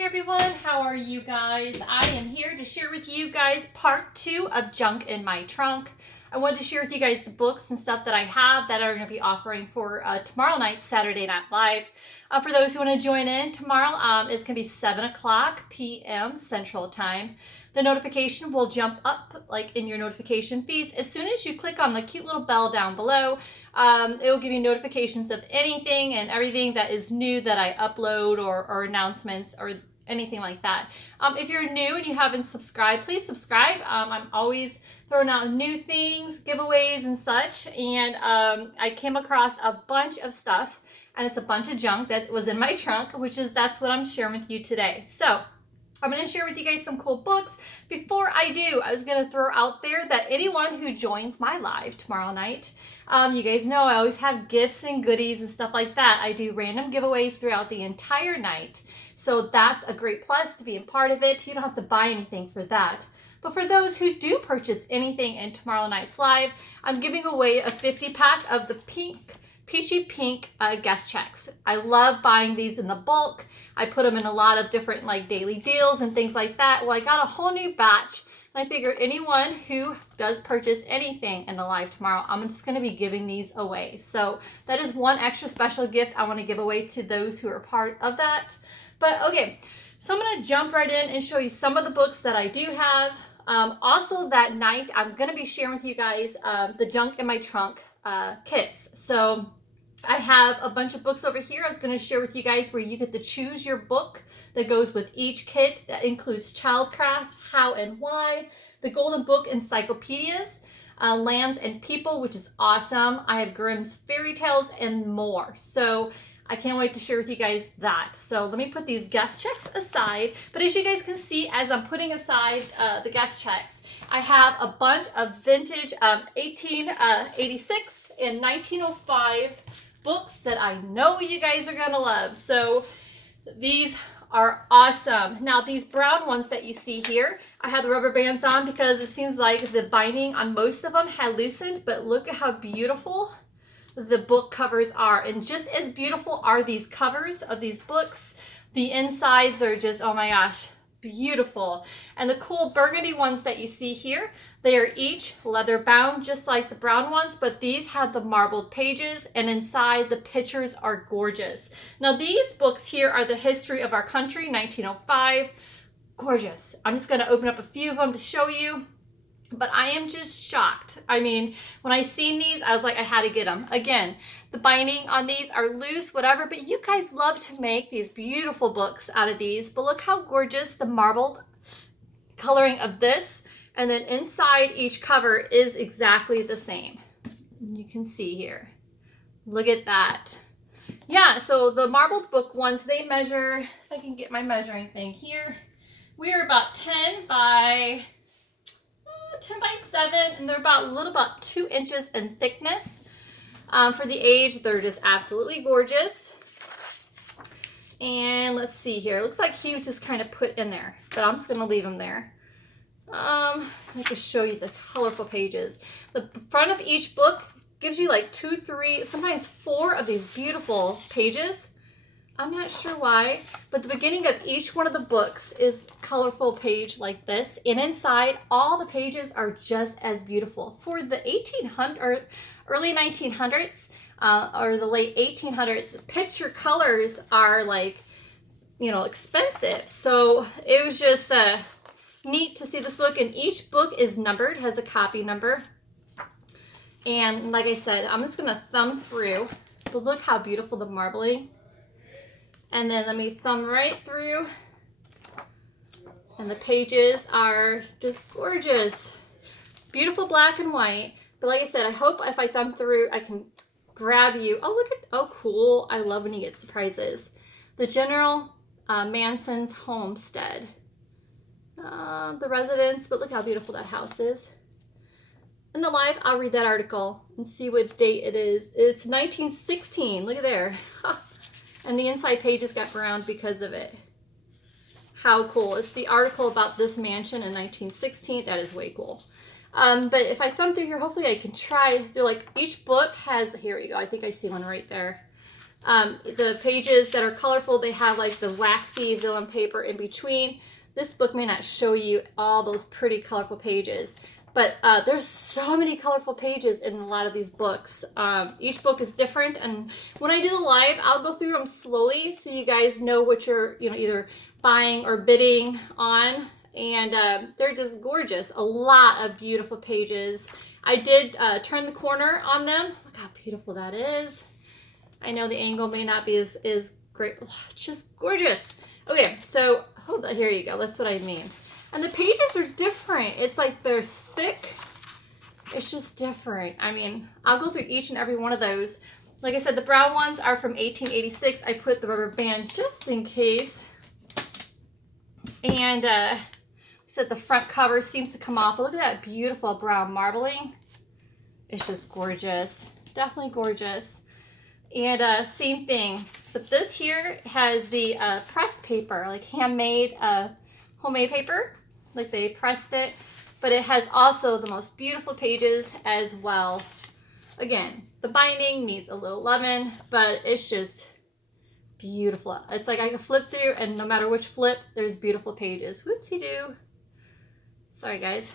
Hey everyone, how are you guys? I am here to share with you guys part 2 of Junk in My Trunk. I wanted to share with you guys the books and stuff that I have that are going to be offering for tomorrow night, Saturday Night Live. For those who want to join in tomorrow, it's going to be 7 o'clock p.m. Central Time. The notification will jump up like in your notification feeds as soon as you click on the cute little bell down below. It will give you notifications of anything and everything that is new that I upload or announcements or anything like that. If you're new and you haven't subscribed, please subscribe. I'm always throwing out new things, giveaways and such, and I came across a bunch of stuff, and it's a bunch of junk that was in my trunk, that's what I'm sharing with you today. So I'm going to share with you guys some cool books. Before I do, I was going to throw out there that anyone who joins my live tomorrow night, you guys know I always have gifts and goodies and stuff like that. I do random giveaways throughout the entire night. So that's a great plus to be a part of it. You don't have to buy anything for that. But for those who do purchase anything in tomorrow night's live, I'm giving away a 50-pack of the peachy pink guest checks. I love buying these in the bulk. I put them in a lot of different like daily deals and things like that. Well, I got a whole new batch. And I figured anyone who does purchase anything in the live tomorrow, I'm just going to be giving these away. So that is one extra special gift I want to give away to those who are part of that. But okay, so I'm going to jump right in and show you some of the books that I do have. Also that night, I'm going to be sharing with you guys the Junk in My Trunk kits. So I have a bunch of books over here. I was going to share with you guys where you get to choose your book that goes with each kit. That includes Childcraft, How and Why, the Golden Book Encyclopedias, Lands and People, which is awesome. I have Grimm's Fairy Tales and more. So I can't wait to share with you guys that. So let me put these guest checks aside. But as you guys can see, as I'm putting aside the guest checks, I have a bunch of vintage 1886 and 1905 books that I know you guys are going to love. So these are awesome. Now these brown ones that you see here, I have the rubber bands on because it seems like the binding on most of them had loosened, but look at how beautiful the book covers are, and just as beautiful are these covers of these books. The insides are just, oh my gosh, beautiful. And the cool burgundy ones that you see here, they are each leather bound just like the brown ones, but these have the marbled pages, and inside the pictures are gorgeous. Now these books here are the history of our country, 1905. Gorgeous. I'm just going to open up a few of them to show you. But I am just shocked. I mean, when I seen these, I was like, I had to get them. Again, the binding on these are loose, whatever, but you guys love to make these beautiful books out of these. But look how gorgeous the marbled coloring of this. And then inside each cover is exactly the same. You can see here. Look at that. Yeah, so the marbled book ones, they measure, if I can get my measuring thing here, we are about 10 by 7, and they're about 2 inches in thickness. For the age, they're just absolutely gorgeous. And let's see here. It looks like he just kind of put in there, but I'm just going to leave them there. I can show you the colorful pages. The front of each book gives you like 2, 3, sometimes 4 of these beautiful pages. I'm not sure why, but the beginning of each one of the books is a colorful page like this, and inside all the pages are just as beautiful. For the 1800 or early 1900s or the late 1800s, picture colors are like, you know, expensive. So it was just neat to see this book, and each book is numbered, has a copy number. And like I said, I'm just gonna thumb through, but look how beautiful the marbling. And then let me thumb right through, and the pages are just gorgeous. Beautiful black and white. But like I said, I hope if I thumb through, I can grab you. Oh, look at, oh, cool. I love when you get surprises. The General Manson's homestead. The residence, but look how beautiful that house is. In the live, I'll read that article and see what date it is. It's 1916. Look at there. And the inside pages got browned because of it. How cool. It's the article about this mansion in 1916. That is way cool. But if I thumb through here, hopefully I can try. They're like, each book has, here we go. I think I see one right there. The pages that are colorful, they have like the waxy vellum paper in between. This book may not show you all those pretty colorful pages, but there's so many colorful pages in a lot of these books. Each book is different, and when I do the live, I'll go through them slowly so you guys know what you're, either buying or bidding on. And they're just gorgeous. A lot of beautiful pages. I did turn the corner on them. Look how beautiful that is. I know the angle may not be as great. Oh, it's just gorgeous. Okay, so hold on, here you go. That's what I mean. And the pages are different. It's like they're thick. It's just different. I mean, I'll go through each and every one of those. Like I said, the brown ones are from 1886. I put the rubber band just in case. And I said the front cover seems to come off. But look at that beautiful brown marbling. It's just gorgeous. Definitely gorgeous. And same thing. But this here has the pressed paper, like handmade, homemade paper. Like they pressed it. But it has also the most beautiful pages as well. Again, the binding needs a little loving, but it's just beautiful. It's like I can flip through, and no matter which flip, there's beautiful pages. Whoopsie-doo. Sorry, guys.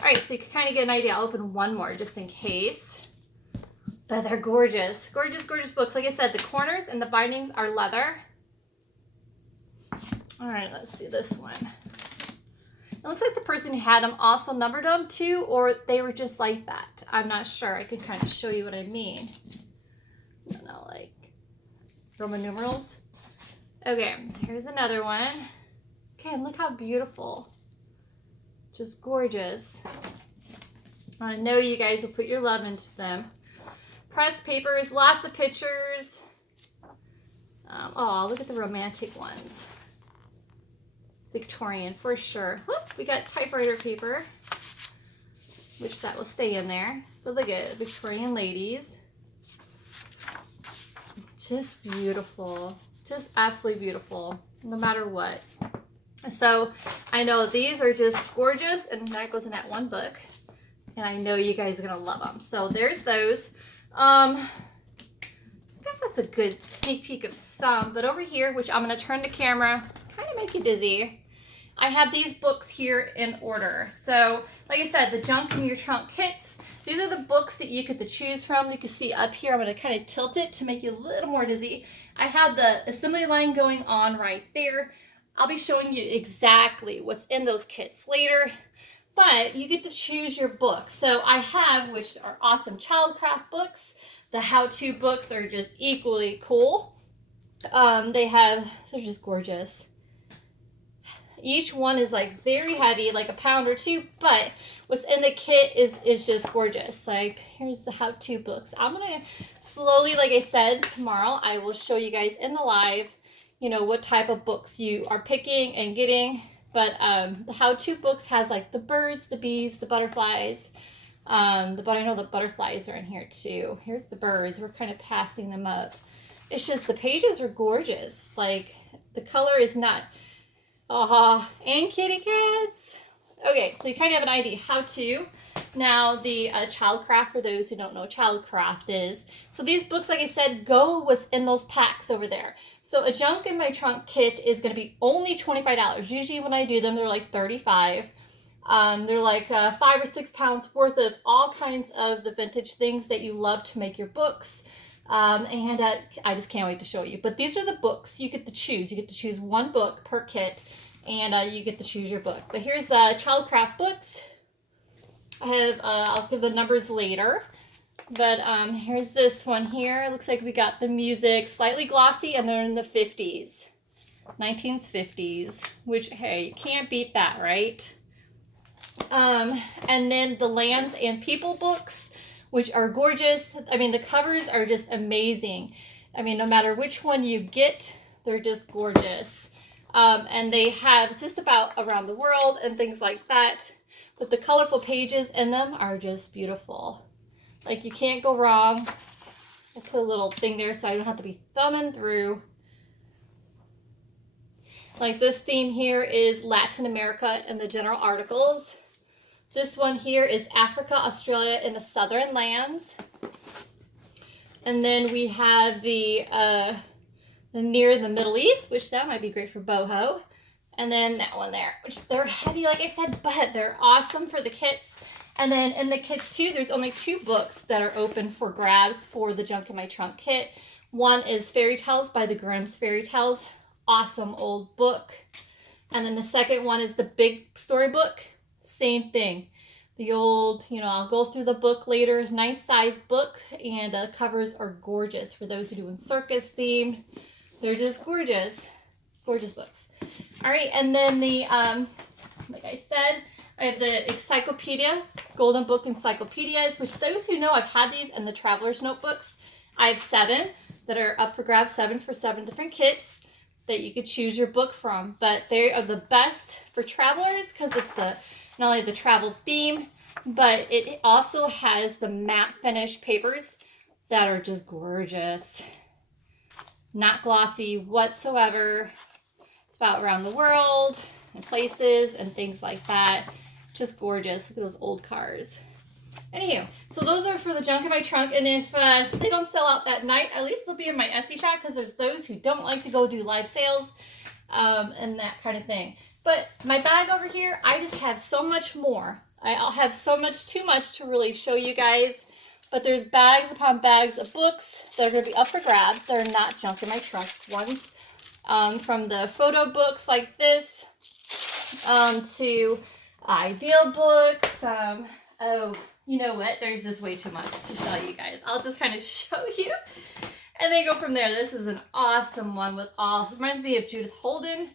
All right, so you can kind of get an idea. I'll open one more just in case. But they're gorgeous. Gorgeous, gorgeous books. Like I said, the corners and the bindings are leather. All right, let's see this one. It looks like the person who had them also numbered them too, or they were just like that. I'm not sure. I can kind of show you what I mean. No, like Roman numerals. Okay, so here's another one. Okay, and look how beautiful. Just gorgeous. I know you guys will put your love into them. Pressed papers, lots of pictures. Oh, look at the romantic ones. Victorian for sure. Whoop, we got typewriter paper, which that will stay in there. But look at it, Victorian ladies. Just beautiful. Just absolutely beautiful, no matter what. So I know these are just gorgeous, and that goes in that one book. And I know you guys are going to love them. So there's those. I guess that's a good sneak peek of some. But over here, which I'm going to turn the camera, kind of make you dizzy, I have these books here in order. So like I said, the Junk in Your Trunk kits. These are the books that you get to choose from. You can see up here, I'm going to kind of tilt it to make you a little more dizzy. I have the assembly line going on right there. I'll be showing you exactly what's in those kits later. But you get to choose your book. So I have, which are awesome childcraft books. The how-to books are just equally cool. They're just gorgeous. Each one is like very heavy, like a pound or two, but what's in the kit is just gorgeous. Like, here's the how-to books. I'm gonna slowly, like I said, tomorrow I will show you guys in the live, what type of books you are picking and getting. But the how-to books has like the birds, the bees, the butterflies. I know the butterflies are in here too. Here's the birds. We're kind of passing them up. It's just the pages are gorgeous. Like the color is not. And kitty cats. Okay, so you kind of have an idea how to. Now the childcraft, for those who don't know what childcraft is. So these books, like I said, go what's in those packs over there. So a Junk in My Trunk kit is going to be only $25. Usually when I do them, they're like $35. They're like 5 or 6 pounds worth of all kinds of the vintage things that you love to make your books. I just can't wait to show you. But these are the books you get to choose. You get to choose one book per kit, and you get to choose your book. But here's childcraft books. I'll give the numbers later. But here's this one here. It looks like we got the music slightly glossy, and they're in the 50s. 1950s, which, hey, you can't beat that, right? And then the Lands and People books, which are gorgeous. I mean, the covers are just amazing. I mean, no matter which one you get, they're just gorgeous. And they have just about around the world and things like that. But the colorful pages in them are just beautiful. Like, you can't go wrong. I'll put a little thing there so I don't have to be thumbing through. Like, this theme here is Latin America in the general articles. This one here is Africa, Australia, and the Southern Lands. And then we have the near the Middle East, which that might be great for boho. And then that one there, which they're heavy, like I said, but they're awesome for the kits. And then in the kits too, there's only 2 books that are open for grabs for the Junk in My Trunk kit. One is Fairy Tales by the Grimm's Fairy Tales. Awesome old book. And then the second one is the Big Storybook. Same thing. The old, I'll go through the book later. Nice size book, and the covers are gorgeous for those who are doing circus themed. They're just gorgeous. Gorgeous books. All right, and then the, like I said, I have the Encyclopedia, Golden Book Encyclopedias, which those who know, I've had these in the Traveler's Notebooks. I have 7 that are up for grabs, 7 for 7 different kits that you could choose your book from. But they are the best for travelers because it's not only the travel theme, but it also has the matte finish papers that are just gorgeous. Not glossy whatsoever. It's about around the world and places and things like that. Just gorgeous. Look at those old cars. Anywho, so those are for the Junk in My Trunk, and if they don't sell out that night, at least they'll be in my Etsy shop, because there's those who don't like to go do live sales and that kind of thing. But my bag over here, I just have so much more. I'll have so much, too much to really show you guys, but there's bags upon bags of books that are going to be up for grabs. They're not Junk in My Trunk ones. From the photo books like this to ideal books. Oh, you know what? There's just way too much to show you guys. I'll just kind of show you and then go from there. This is an awesome one with reminds me of Judith Holden,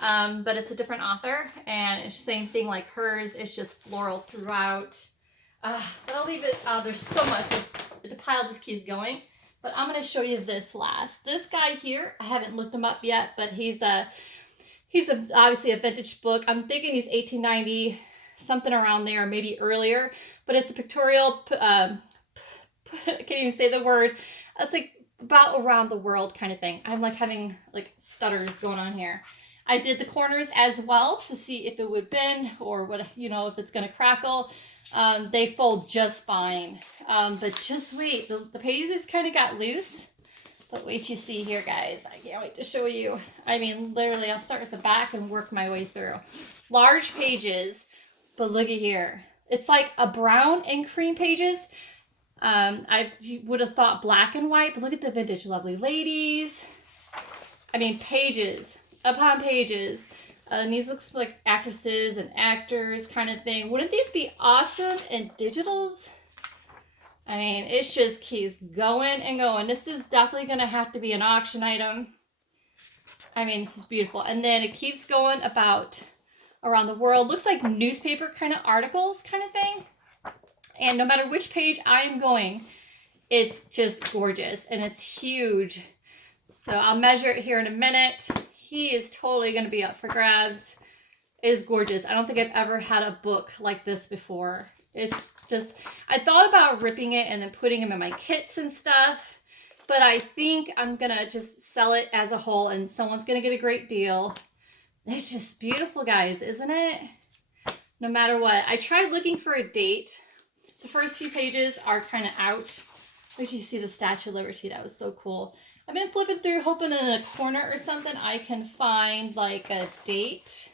but it's a different author, and it's the same thing like hers. It's just floral throughout. But I'll leave it. There's so much. The pile just keeps going. But I'm going to show you this last. This guy here, I haven't looked him up yet, but he's obviously a vintage book. I'm thinking he's 1890, something around there, maybe earlier. But it's a pictorial, I can't even say the word. It's like about around the world kind of thing. I'm like having like stutters going on here. I did the corners as well to see if it would bend or what, if it's going to crackle. They fold just fine. But just wait, the pages kind of got loose. But wait till you see here, guys. I can't wait to show you. I mean, literally, I'll start at the back and work my way through. Large pages, but look at here. It's like a brown and cream pages. You would have thought black and white, but look at the vintage lovely ladies. I mean, pages upon pages. And these looks like actresses and actors kind of thing. Wouldn't these be awesome in digitals? I mean, it just keeps going and going. This is definitely going to have to be an auction item. I mean, this is beautiful. And then it keeps going about around the world. Looks like newspaper kind of articles kind of thing. And no matter which page I'm going, it's just gorgeous. And it's huge. So I'll measure it here in a minute. He is totally going to be up for grabs. It is gorgeous. I don't think I've ever had a book like this before. It's just, I thought about ripping it and then putting him in my kits and stuff, but I think I'm going to just sell it as a whole and someone's going to get a great deal. It's just beautiful, guys, isn't it? No matter what. I tried looking for a date. The first few pages are kind of out. Where did you see the Statue of Liberty? That was so cool. I've been flipping through, hoping in a corner or something I can find like a date,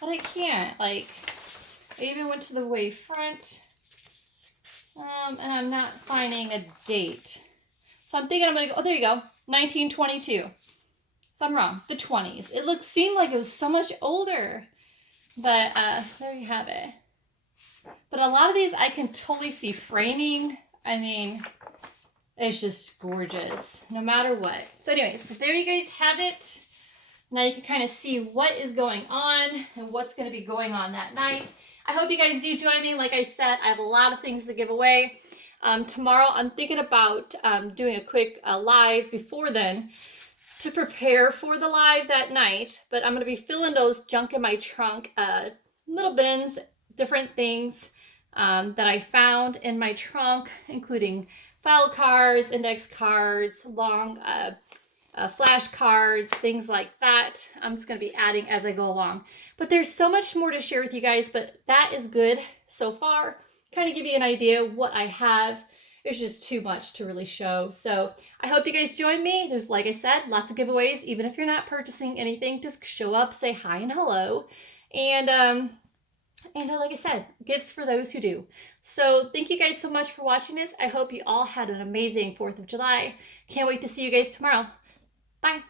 but I can't. Like, I even went to the way front, and I'm not finding a date. So I'm thinking I'm gonna go. Oh, there you go, 1922. So I'm wrong. The 20s. It seemed like it was so much older, but there you have it. But a lot of these I can totally see framing. I mean, it's just gorgeous, no matter what. So anyways, there you guys have it. Now you can kind of see what is going on and what's going to be going on that night. I hope you guys do join me. Like I said, I have a lot of things to give away. Tomorrow, I'm thinking about doing a quick live before then to prepare for the live that night. But I'm going to be filling those Junk in My Trunk little bins, different things that I found in my trunk, including file cards, index cards, long flashcards, things like that. I'm just going to be adding as I go along. But there's so much more to share with you guys, but that is good so far. Kind of give you an idea of what I have. it's just too much to really show. So I hope you guys join me. There's, like I said, lots of giveaways. Even if you're not purchasing anything, just show up, say hi and hello. And like I said, gifts for those who do. So thank you guys so much for watching this. I hope you all had an amazing 4th of July. Can't wait to see you guys tomorrow. Bye.